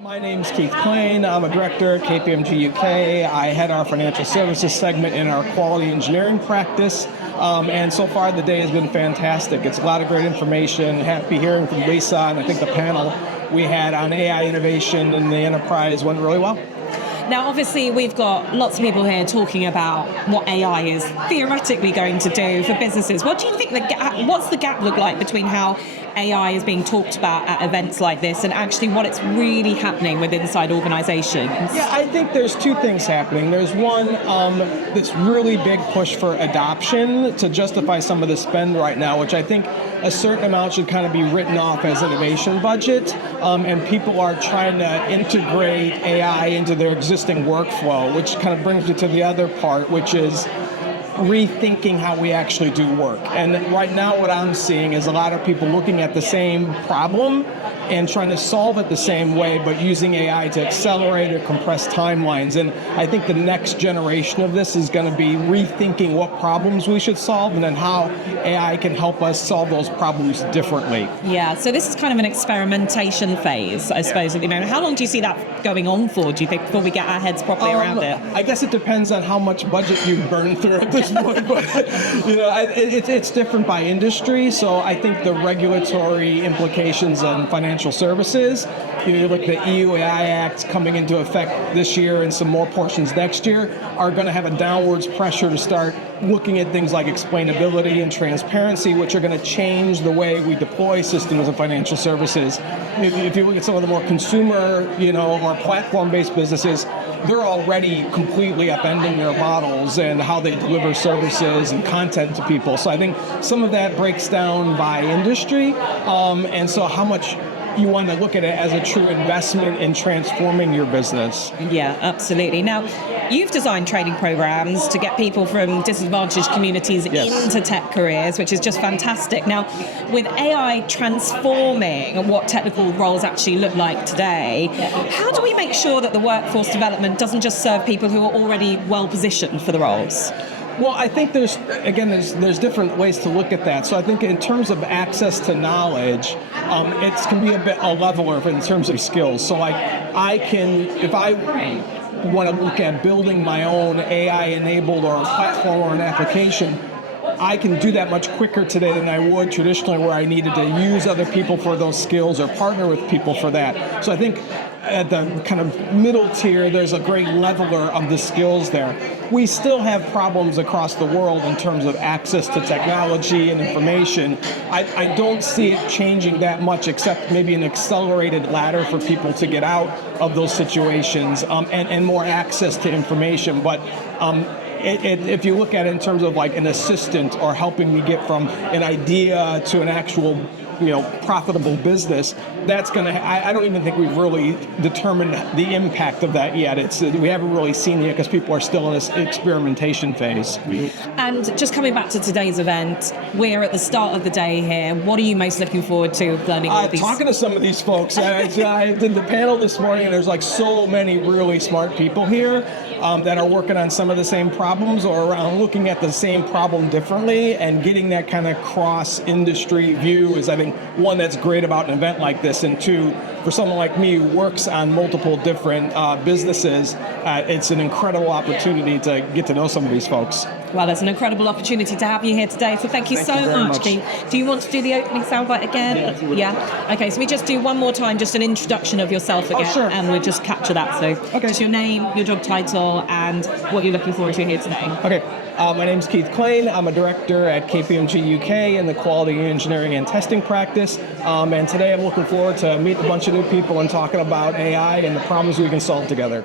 My name's Keith Klain. I'm a director at KPMG UK. I head our financial services segment in our quality engineering practice. And so far the day has been fantastic. It's a lot of great information. Happy hearing from Lisa, and I think the panel we had on AI innovation in the enterprise went really well. Now, obviously, we've got lots of people here talking about what AI is theoretically going to do for businesses. What do you think what's the gap look like between how AI is being talked about at events like this and actually what it's really happening with inside organizations? Yeah, I think there's two things happening. There's one, this really big push for adoption to justify some of the spend right now, which I think a certain amount should kind of be written off as innovation budget, and people are trying to integrate AI into their existing workflow, which kind of brings me to the other part, which is rethinking how we actually do work. And right now what I'm seeing is a lot of people looking at the same problem and trying to solve it the same way, but using AI to accelerate or compress timelines. And I think the next generation of this is going to be rethinking what problems we should solve and then how AI can help us solve those problems differently. Yeah, so this is kind of an experimentation phase, I suppose, at the moment. How long do you see that going on for, do you think, before we get our heads properly around it? I guess it depends on how much budget you burn through at this point, but it's different by industry. So I think the regulatory implications on financial services, you look at the EU AI Act coming into effect this year and some more portions next year, are going to have a downwards pressure to start looking at things like explainability and transparency, which are going to change the way we deploy systems in financial services. If you look at some of the more consumer, or platform-based businesses, they're already completely upending their models and how they deliver services and content to people. So I think some of that breaks down by industry, and so how much you want to look at it as a true investment in transforming your business. Yeah, absolutely. Now, you've designed training programs to get people from disadvantaged communities into tech careers, which is just fantastic. Now, with AI transforming what technical roles actually look like today, how do we make sure that the workforce development doesn't just serve people who are already well positioned for the roles? Well, I think there's different ways to look at that. So I think in terms of access to knowledge, it can be a leveler in terms of skills. So like if I want to look at building my own AI-enabled or a platform or an application, I can do that much quicker today than I would traditionally, where I needed to use other people for those skills or partner with people for that. So I think at the kind of middle tier, there's a great leveler of the skills there. We still have problems across the world in terms of access to technology and information. I don't see it changing that much, except maybe an accelerated ladder for people to get out of those situations, and more access to information. But if you look at it in terms of like an assistant or helping me get from an idea to an actual profitable business, that's going to, I don't even think we've really determined the impact of that yet. We haven't really seen it yet because people are still in this experimentation phase. And just coming back to today's event, we're at the start of the day here. What are you most looking forward to learning all these? Talking to some of these folks. I did the panel this morning, and there's like so many really smart people here that are working on some of the same problems or around looking at the same problem differently, and getting that kind of cross-industry view is, I think, one that's great about an event like this, and two, for someone like me who works on multiple different businesses, it's an incredible opportunity to get to know some of these folks. Well, it's an incredible opportunity to have you here today, so thank you so much, Keith. Do you want to do the opening soundbite again? Yeah? Okay, so we just do one more time, just an introduction of yourself again, sure. And we'll just capture that. So just your name, your job title, and what you're looking forward to here today. Okay. My name's Keith Klain. I'm a director at KPMG UK in the quality engineering and testing practice. And today I'm looking forward to meet a bunch of new people and talking about AI and the problems we can solve together.